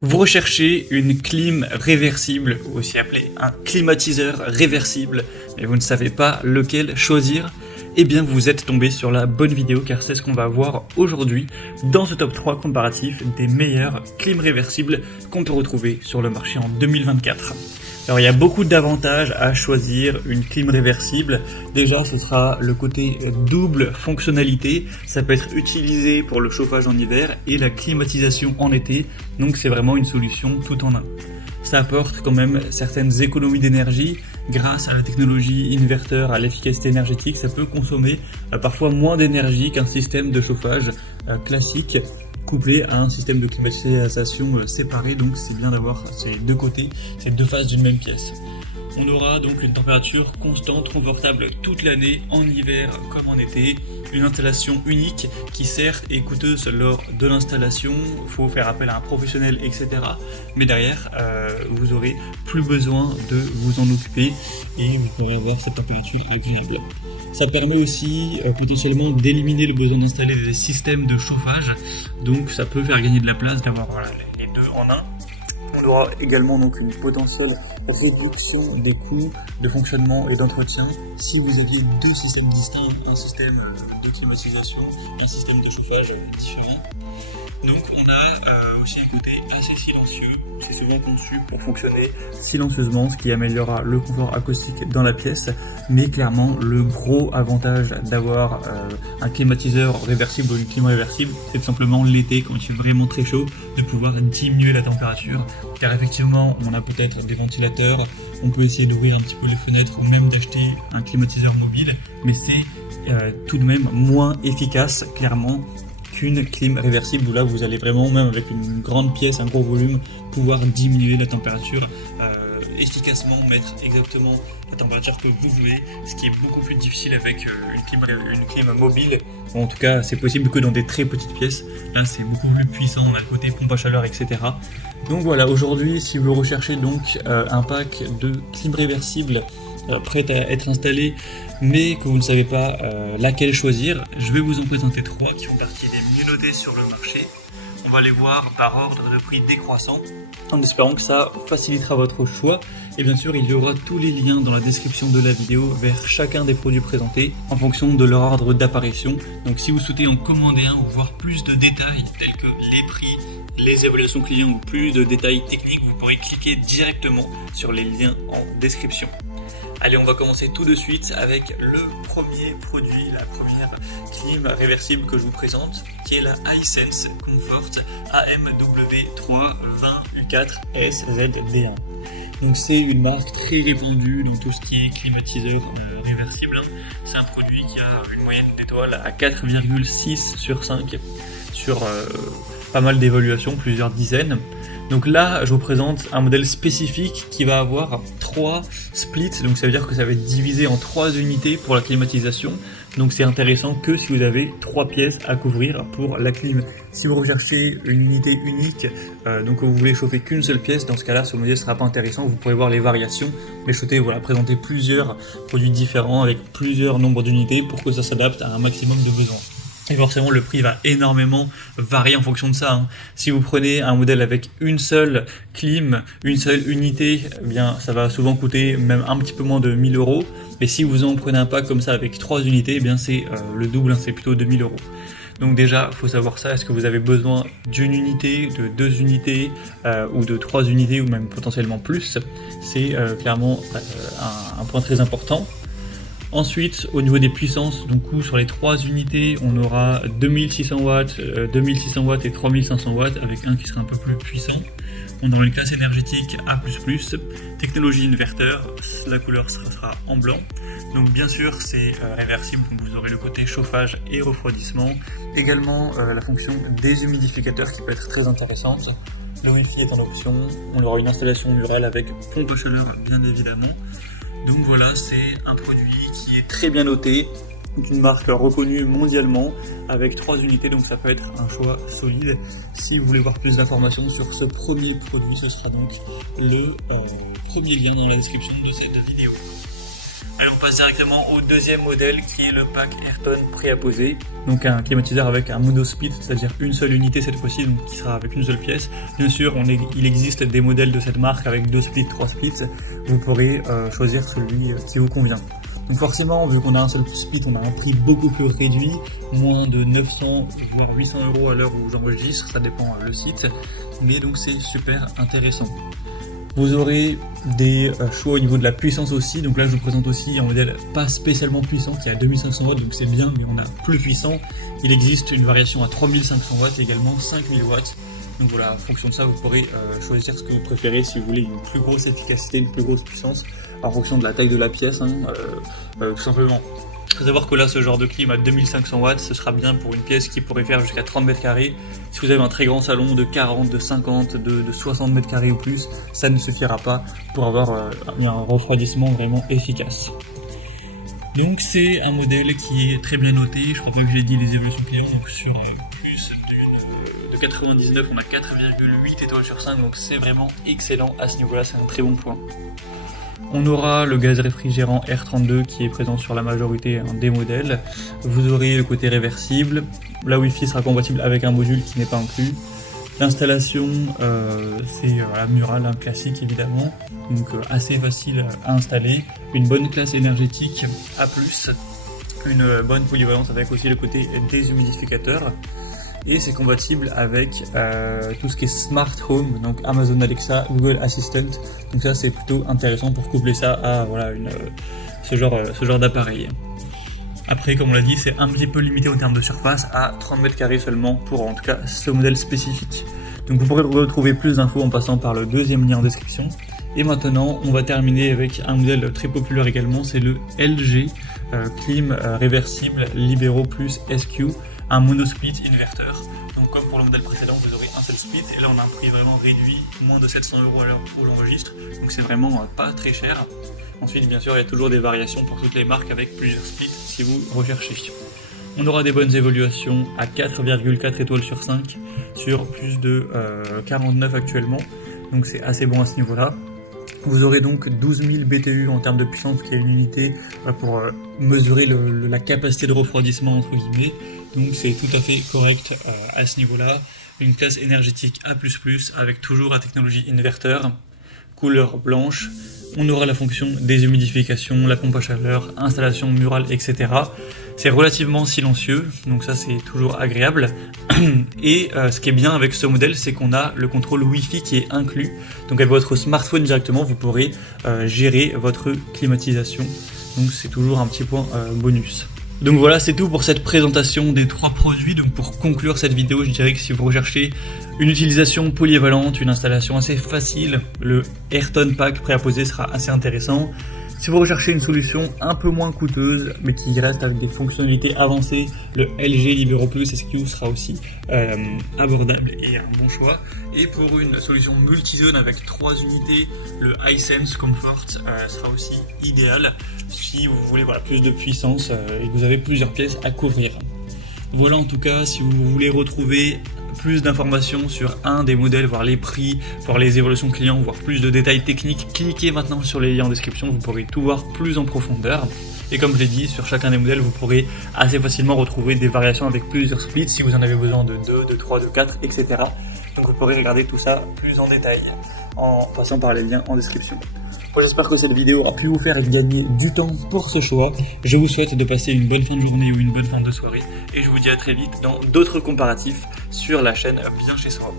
Vous recherchez une clim réversible, aussi appelée un climatiseur réversible, mais vous ne savez pas lequel choisir? Eh bien vous êtes tombé sur la bonne vidéo car c'est ce qu'on va voir aujourd'hui dans ce top 3 comparatif des meilleures clims réversibles qu'on peut retrouver sur le marché en 2024. Alors il y a beaucoup d'avantages à choisir une clim réversible. Déjà ce sera le côté double fonctionnalité, ça peut être utilisé pour le chauffage en hiver et la climatisation en été, donc c'est vraiment une solution tout en un. Ça apporte quand même certaines économies d'énergie, grâce à la technologie inverteur, à l'efficacité énergétique, ça peut consommer parfois moins d'énergie qu'un système de chauffage classique, couplé à un système de climatisation séparé, donc c'est bien d'avoir ces deux côtés, ces deux faces d'une même pièce. On aura donc une température constante, confortable toute l'année, en hiver comme en été. Une installation unique qui certes est coûteuse lors de l'installation, il faut faire appel à un professionnel, etc. Mais derrière, vous aurez plus besoin de vous en occuper et vous pourrez avoir cette température agréable. Ça permet aussi potentiellement d'éliminer le besoin d'installer des systèmes de chauffage, donc ça peut faire gagner de la place d'avoir les deux en un. On aura également donc une potentielle réduction des coûts de fonctionnement et d'entretien si vous aviez deux systèmes distincts, un système de climatisation et un système de chauffage différent. Donc on a aussi un côté assez silencieux, c'est souvent conçu pour fonctionner silencieusement, ce qui améliorera le confort acoustique dans la pièce, mais clairement le gros avantage d'avoir un climatiseur réversible ou une clim réversible, c'est tout simplement l'été quand il fait vraiment très chaud, de pouvoir diminuer la température, car effectivement on a peut-être des ventilateurs, on peut essayer d'ouvrir un petit peu les fenêtres ou même d'acheter un climatiseur mobile, mais c'est tout de même moins efficace clairement qu'une clim réversible où là vous allez vraiment, même avec une grande pièce, un gros volume, pouvoir diminuer la température efficacement, mettre exactement la température que vous voulez, ce qui est beaucoup plus difficile avec une clim mobile. Bon, en tout cas c'est possible que dans des très petites pièces, là c'est beaucoup plus puissant, on a le côté pompe à chaleur, etc. Donc voilà, aujourd'hui si vous recherchez donc un pack de clim réversible prête à être installée mais que vous ne savez pas laquelle choisir, je vais vous en présenter 3 qui font partie des mieux notés sur le marché. On va les voir par ordre de prix décroissant en espérant que ça facilitera votre choix, et bien sûr il y aura tous les liens dans la description de la vidéo vers chacun des produits présentés en fonction de leur ordre d'apparition. Donc si vous souhaitez en commander un ou voir plus de détails tels que les prix, les évaluations clients ou plus de détails techniques, vous pourrez cliquer directement sur les liens en description. Allez, on va commencer tout de suite avec le premier produit, la première clim réversible que je vous présente, qui est la Hisense Comfort AMW3 20U4SZD1. Donc c'est une marque très répandue dans tout ce qui est climatiseur réversible. C'est un produit qui a une moyenne d'étoiles à 4,6 sur 5 sur pas mal d'évaluations, plusieurs dizaines. Donc là, je vous présente un modèle spécifique qui va avoir 3 splits, donc ça veut dire que ça va être divisé en 3 unités pour la climatisation. Donc c'est intéressant que si vous avez 3 pièces à couvrir pour la clim. Si vous recherchez une unité unique, donc vous voulez chauffer qu'une seule pièce, dans ce cas-là, ce modèle ne sera pas intéressant. Vous pourrez voir les variations, mais je souhaitais présenter plusieurs produits différents avec plusieurs nombres d'unités pour que ça s'adapte à un maximum de besoins. Et forcément, le prix va énormément varier en fonction de ça. Si vous prenez un modèle avec une seule clim, une seule unité, eh bien, ça va souvent coûter même un petit peu moins de 1000 €. Mais si vous en prenez un pack comme ça avec 3 unités, eh bien, c'est le double, c'est plutôt 2000 €. Donc déjà, il faut savoir ça. Est-ce que vous avez besoin d'une unité, de 2 unités, ou de 3 unités, ou même potentiellement plus? C'est clairement un point très important. Ensuite, au niveau des puissances, donc sur les 3 unités, on aura 2600 watts, 2600 watts et 3500 watts, avec un qui sera un peu plus puissant. On aura une classe énergétique A++, technologie inverteur, la couleur sera en blanc. Donc bien sûr, c'est réversible, donc vous aurez le côté chauffage et refroidissement. Également la fonction déshumidificateur qui peut être très intéressante. Le Wi-Fi est en option. On aura une installation murale avec pompe à chaleur, bien évidemment. Donc voilà, c'est un produit qui est très bien noté, une marque reconnue mondialement avec 3 unités, donc ça peut être un choix solide. Si vous voulez voir plus d'informations sur ce premier produit, ce sera donc le premier lien dans la description de cette vidéo. Allez, on passe directement au deuxième modèle qui est le pack Airton prêt à poser. Donc un climatiseur avec un monosplit, c'est-à-dire une seule unité cette fois-ci, donc qui sera avec une seule pièce. Bien sûr, il existe des modèles de cette marque avec 2 splits, 3 splits. Vous pourrez choisir celui qui vous convient. Donc forcément, vu qu'on a un seul split, on a un prix beaucoup plus réduit, moins de 900 voire 800 € à l'heure où j'enregistre, ça dépend le site. Mais donc c'est super intéressant. Vous aurez des choix au niveau de la puissance aussi, donc là je vous présente aussi un modèle pas spécialement puissant qui est à 2500 watts, donc c'est bien, mais on a plus puissant. Il existe une variation à 3500 watts et également 5000 watts. Donc voilà, en fonction de ça, vous pourrez choisir ce que vous préférez si vous voulez une plus grosse efficacité, une plus grosse puissance, en fonction de la taille de la pièce, tout simplement. Il faut savoir que là, ce genre de clim à 2500 watts, ce sera bien pour une pièce qui pourrait faire jusqu'à 30 mètres carrés. Si vous avez un très grand salon de 40, de 50, de 60 mètres carrés ou plus, ça ne suffira pas pour avoir un refroidissement vraiment efficace. Donc c'est un modèle qui est très bien noté, je crois pas que j'ai dit les évolutions clients, donc sur plus de 99, on a 4,8 étoiles sur 5, donc c'est vraiment excellent à ce niveau-là, c'est un très bon point. On aura le gaz réfrigérant R32 qui est présent sur la majorité des modèles. Vous aurez le côté réversible. La Wi-Fi sera compatible avec un module qui n'est pas inclus. L'installation, c'est la murale classique évidemment, donc assez facile à installer. Une bonne classe énergétique A+, une bonne polyvalence avec aussi le côté déshumidificateur. Et c'est compatible avec tout ce qui est Smart Home, donc Amazon Alexa, Google Assistant. Donc ça c'est plutôt intéressant pour coupler ça à voilà, ce genre d'appareil. Après, comme on l'a dit, c'est un petit peu limité en termes de surface à 30 mètres carrés seulement pour en tout cas ce modèle spécifique. Donc vous pourrez retrouver plus d'infos en passant par le deuxième lien en description. Et maintenant, on va terminer avec un modèle très populaire également, c'est le LG Clim réversible Libero Plus SQ, un monosplit inverteur. Donc comme pour le modèle précédent, vous aurez un seul split et là on a un prix vraiment réduit, moins de 700 € à l'heure où j'enregistre, donc c'est vraiment pas très cher. Ensuite, bien sûr, il y a toujours des variations pour toutes les marques avec plusieurs splits si vous recherchez. On aura des bonnes évaluations à 4,4 étoiles sur 5 sur plus de 49 actuellement, donc c'est assez bon à ce niveau-là. Vous aurez donc 12 000 BTU en termes de puissance, qui est une unité pour mesurer la capacité de refroidissement entre guillemets, donc c'est tout à fait correct à ce niveau-là. Une classe énergétique A++ avec toujours la technologie inverteur, couleur blanche. On aura la fonction déshumidification, la pompe à chaleur, installation murale, etc. C'est relativement silencieux, donc ça c'est toujours agréable. Et ce qui est bien avec ce modèle, c'est qu'on a le contrôle Wi-Fi qui est inclus. Donc avec votre smartphone directement, vous pourrez gérer votre climatisation. Donc c'est toujours un petit point bonus. Donc voilà, c'est tout pour cette présentation des 3 produits. Donc pour conclure cette vidéo, je dirais que si vous recherchez une utilisation polyvalente, une installation assez facile, le Airton Pack prêt à poser sera assez intéressant. Si vous recherchez une solution un peu moins coûteuse, mais qui reste avec des fonctionnalités avancées, le LG Libero Plus SQ sera aussi abordable et un bon choix. Et pour une solution multizone avec 3 unités, le iSense Comfort sera aussi idéal si vous voulez plus de puissance et que vous avez plusieurs pièces à couvrir. Voilà en tout cas, si vous voulez retrouver plus d'informations sur un des modèles, voir les prix, voir les évolutions clients, voir plus de détails techniques, cliquez maintenant sur les liens en description, vous pourrez tout voir plus en profondeur. Et comme je l'ai dit, sur chacun des modèles, vous pourrez assez facilement retrouver des variations avec plusieurs splits si vous en avez besoin de 2, de 3, de 4, etc. Donc vous pourrez regarder tout ça plus en détail en passant par les liens en description. Moi, j'espère que cette vidéo aura pu vous faire gagner du temps pour ce choix. Je vous souhaite de passer une bonne fin de journée ou une bonne fin de soirée et je vous dis à très vite dans d'autres comparatifs sur la chaîne Bien Chez Soi.